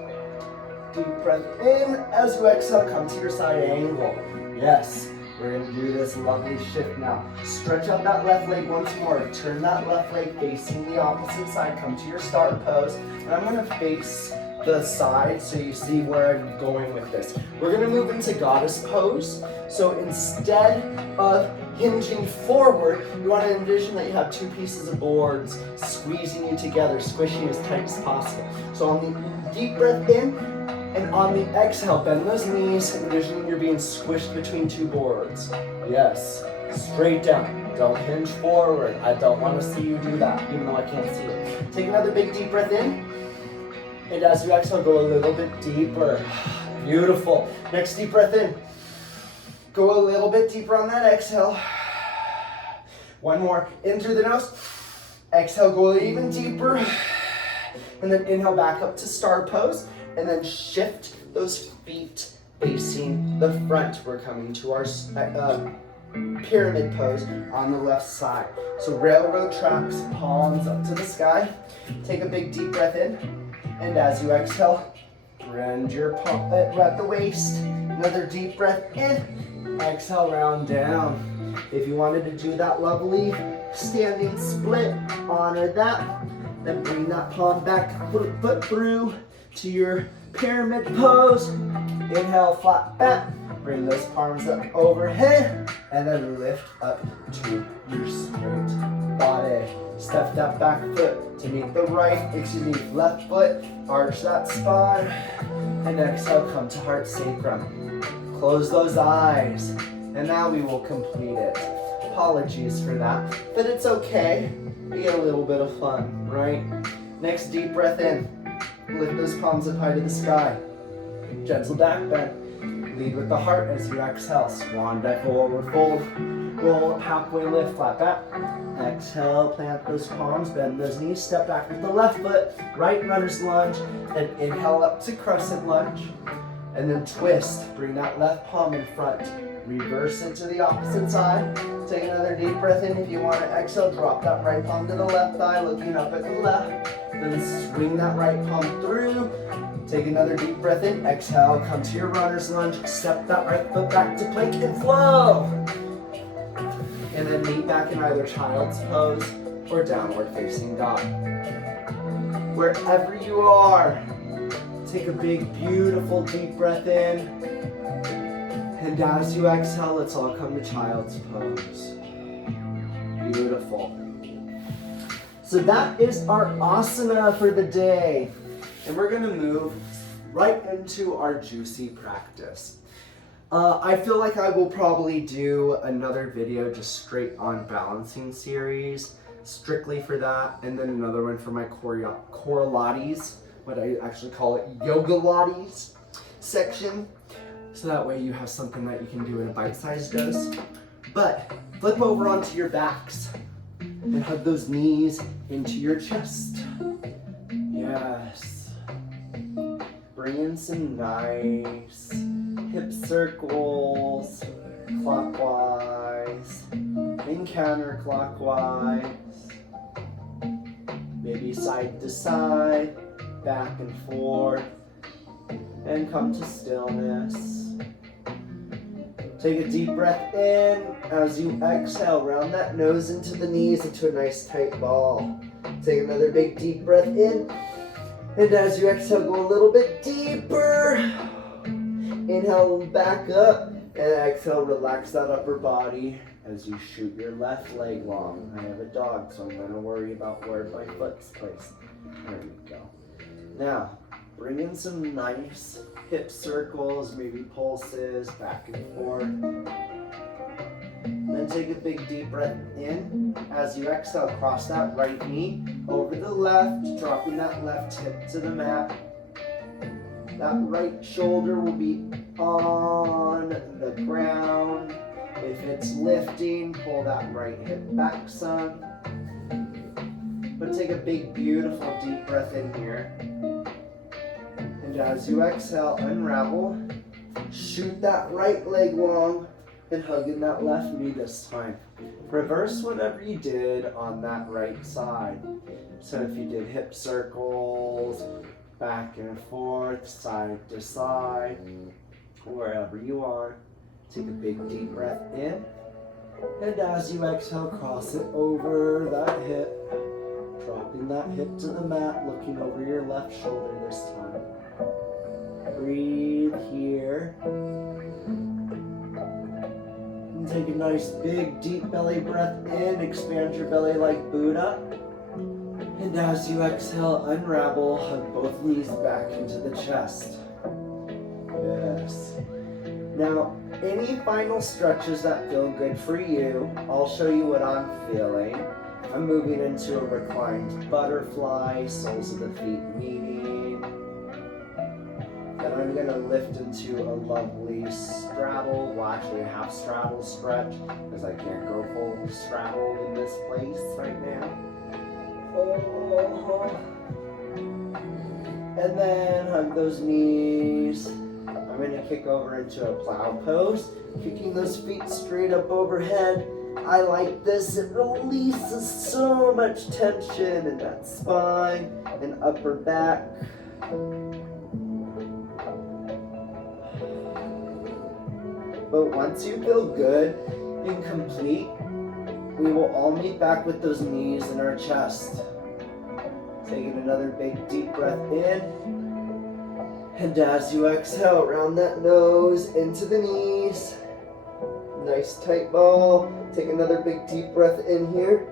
Deep breath in. As you exhale, come to your side angle. Yes, we're gonna do this lovely shift now. Stretch out that left leg once more. Turn that left leg facing the opposite side. Come to your start pose. And I'm gonna face the side so you see where I'm going with this. We're gonna move into goddess pose. So instead of hinging forward, you wanna envision that you have two pieces of boards squeezing you together, squishing as tight as possible. So on the deep breath in, and on the exhale, bend those knees, envisioning you're being squished between two boards. Yes, straight down. Don't hinge forward. I don't want to see you do that, even though I can't see it. Take another big deep breath in. And as you exhale, go a little bit deeper. Beautiful. Next deep breath in. Go a little bit deeper on that exhale. One more. In through the nose. Exhale, go even deeper. And then inhale back up to star pose. And then shift those feet facing the front. We're coming to our pyramid pose on the left side. So railroad tracks, palms up to the sky. Take a big deep breath in. And as you exhale, bend your palm at the waist. Another deep breath in. Exhale, round down. If you wanted to do that lovely standing split, honor that. Then bring that palm back, foot through to your pyramid pose. Inhale, flat back. Bring those palms up overhead. And then lift up to your straight body. Step that back foot to meet the left foot. Arch that spine. And exhale, come to heart sacrum. Close those eyes. And now we will complete it. Apologies for that, but it's okay. We get a little bit of fun, right? Next deep breath in. Lift those palms up high to the sky. Gentle back bend. Lead with the heart as you exhale. Swan dive, forward fold. Roll up, halfway lift, flat back. Exhale, plant those palms, bend those knees, step back with the left foot. Right runner's lunge. Then inhale up to crescent lunge. And then twist. Bring that left palm in front. Reverse it to the opposite side. Take another deep breath in. If you want to exhale, drop that right palm to the left thigh, looking up at the left. Then swing that right palm through. Take another deep breath in. Exhale, come to your runner's lunge. Step that right foot back to plank and flow. And then meet back in either child's pose or downward facing dog. Wherever you are, take a big, beautiful deep breath in. And as you exhale, let's all come to child's pose. Beautiful. So that is our asana for the day. And we're gonna move right into our juicy practice. I feel like I will probably do another video just straight on balancing series, strictly for that, and then another one for my core lattes, what I actually call it yoga lattes section. So that way you have something that you can do in a bite-sized dose. But flip over onto your backs and hug those knees into your chest. Yes. Bring in some nice hip circles, clockwise and counterclockwise. Maybe side to side, back and forth, and come to stillness. Take a deep breath in. As you exhale, round that nose into the knees into a nice tight ball. Take another big deep breath in. And as you exhale, go a little bit deeper. Inhale back up. And exhale, relax that upper body as you shoot your left leg long. I have a dog, so I'm going to worry about where my foot's placed. There we go. Now, bring in some nice hip circles, maybe pulses, back and forth. Then take a big deep breath in. As you exhale, cross that right knee over the left, dropping that left hip to the mat. That right shoulder will be on the ground. If it's lifting, pull that right hip back some. But take a big, beautiful deep breath in here. And as you exhale, unravel. Shoot that right leg long and hug in that left knee this time. Reverse whatever you did on that right side. So if you did hip circles, back and forth, side to side, wherever you are, take a big deep breath in. And as you exhale, cross it over that hip. Dropping that hip to the mat, looking over your left shoulder this time. Breathe here. And take a nice big deep belly breath in. Expand your belly like Buddha. And as you exhale, unravel, hug both knees back into the chest. Yes. Now, any final stretches that feel good for you, I'll show you what I'm feeling. I'm moving into a reclined butterfly, soles of the feet meeting. Then I'm going to lift into a lovely straddle, well actually a half straddle stretch, because I can't go full straddle in this place right now. And then hug those knees. I'm going to kick over into a plow pose, kicking those feet straight up overhead. I like this. It releases so much tension in that spine and upper back. But once you feel good and complete, we will all meet back with those knees in our chest. Taking another big deep breath in. And as you exhale, round that nose into the knees. Nice tight ball. Take another big deep breath in here.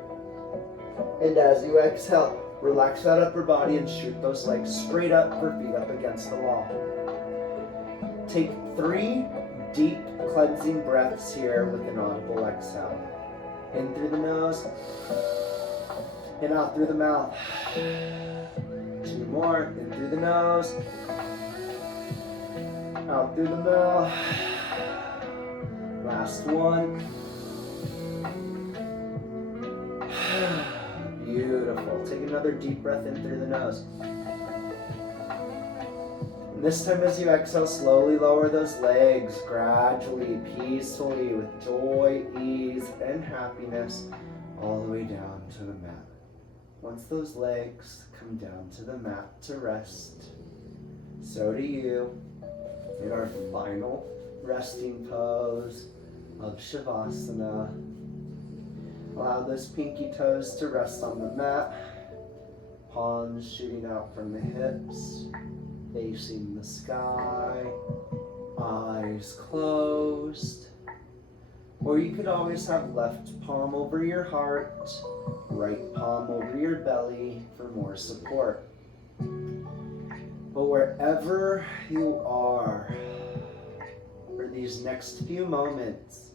And as you exhale, relax that upper body and shoot those legs straight up for feet up against the wall. Take 3 deep cleansing breaths here with an audible exhale. In through the nose, and out through the mouth. 2 more, in through the nose, out through the mouth. Last one. Beautiful. Take another deep breath in through the nose. And this time as you exhale, slowly lower those legs gradually, peacefully, with joy, ease, and happiness all the way down to the mat. Once those legs come down to the mat to rest, so do you in our final resting pose of Shavasana. Allow those pinky toes to rest on the mat, palms shooting out from the hips, facing the sky, eyes closed. Or you could always have left palm over your heart, right palm over your belly for more support. But wherever you are for these next few moments,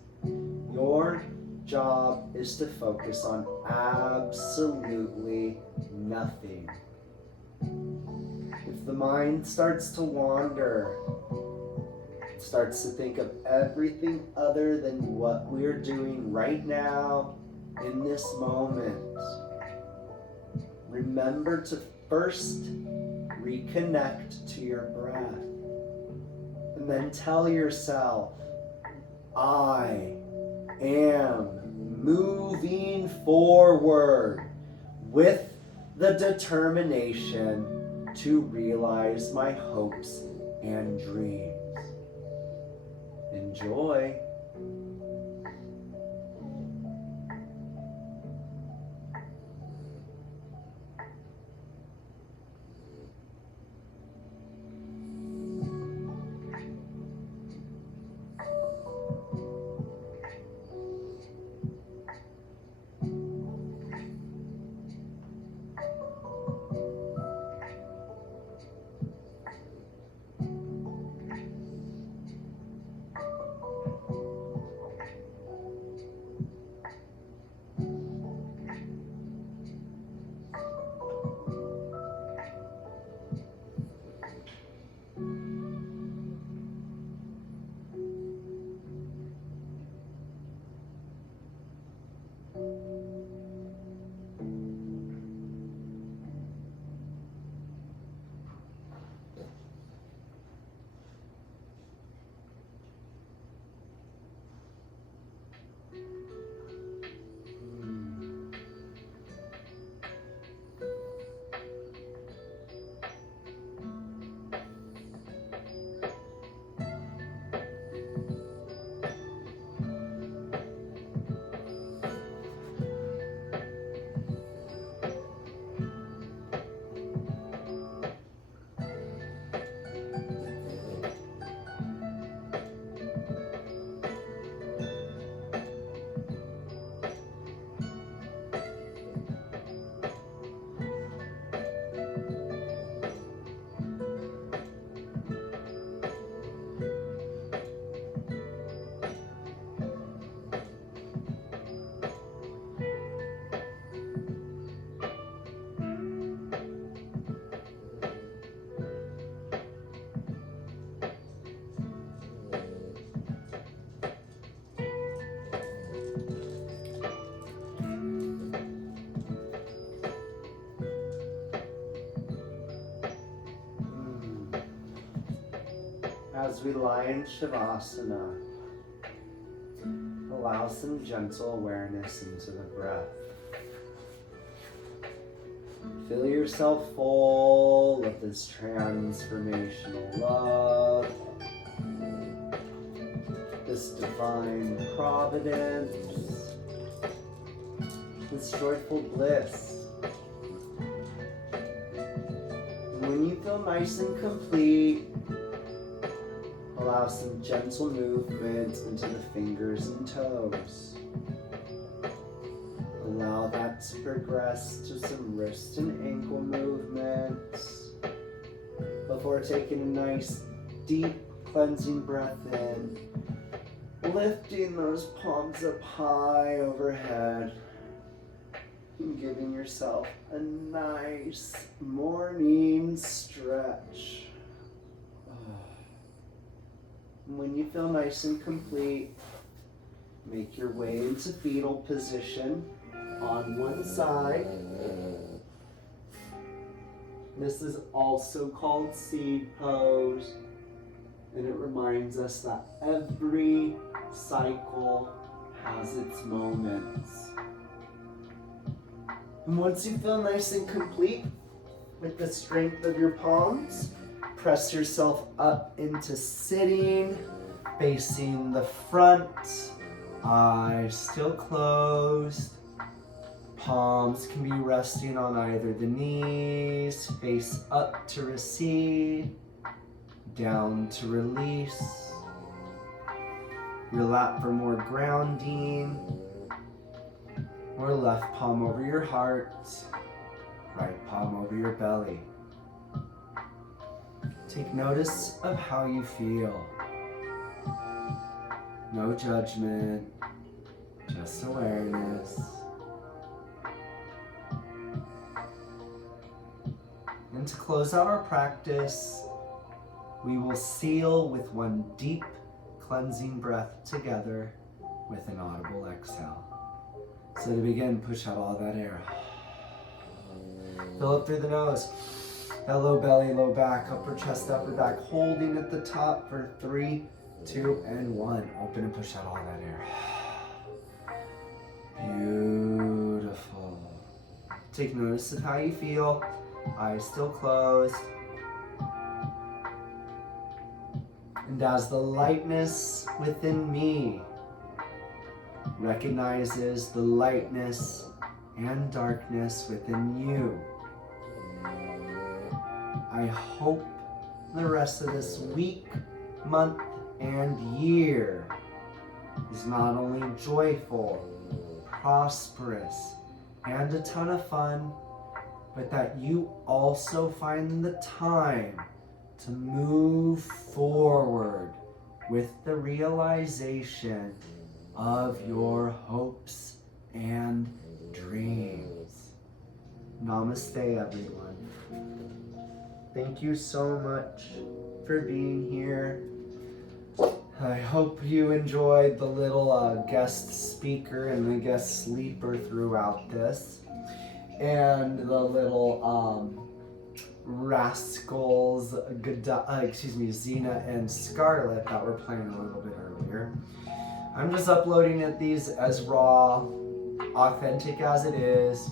your job is to focus on absolutely nothing. If the mind starts to wander, it starts to think of everything other than what we're doing right now in this moment, remember to first reconnect to your breath. And then tell yourself, I am moving forward with the determination to realize my hopes and dreams. Enjoy. As we lie in savasana, allow some gentle awareness into the breath. Feel yourself full of this transformational love, this divine providence, this joyful bliss. And when you feel nice and complete, allow some gentle movement into the fingers and toes. Allow that to progress to some wrist and ankle movements before taking a nice deep cleansing breath in, lifting those palms up high overhead and giving yourself a nice morning stretch. When you feel nice and complete, make your way into fetal position on one side. This is also called seed pose, and it reminds us that every cycle has its moments. And once you feel nice and complete with the strength of your palms, press yourself up into sitting, facing the front, eyes still closed. Palms can be resting on either the knees, face up to receive, down to release. Your lap for more grounding, or left palm over your heart, right palm over your belly. Take notice of how you feel. No judgment, just awareness. And to close out our practice, we will seal with one deep cleansing breath together with an audible exhale. So to begin, push out all that air. Fill up through the nose. That low belly, low back, upper chest, upper back, holding at the top for 3, 2, and 1. Open and push out all that air. Beautiful. Take notice of how you feel. Eyes still closed. And as the lightness within me recognizes the lightness and darkness within you, I hope the rest of this week, month, and year is not only joyful, prosperous, and a ton of fun, but that you also find the time to move forward with the realization of your hopes and dreams. Namaste, everyone. Thank you so much for being here. I hope you enjoyed the little guest speaker and the guest sleeper throughout this, and the little rascals, Xena and Scarlett that were playing a little bit earlier. I'm just uploading these as raw, authentic as it is,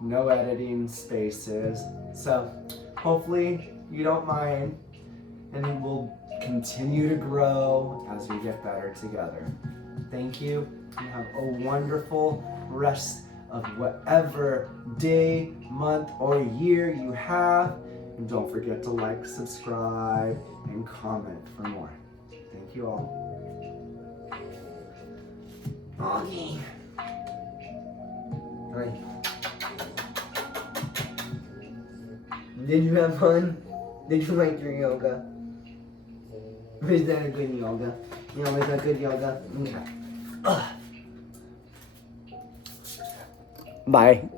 no editing spaces. So hopefully you don't mind, and it will continue to grow as we get better together. Thank you, and have a wonderful rest of whatever day, month, or year you have. And don't forget to like, subscribe, and comment for more. Thank you all. Oggy. Hi. Did you have fun? Did you like your yoga? Was that a good yoga? You know, was that good yoga? Okay. Bye.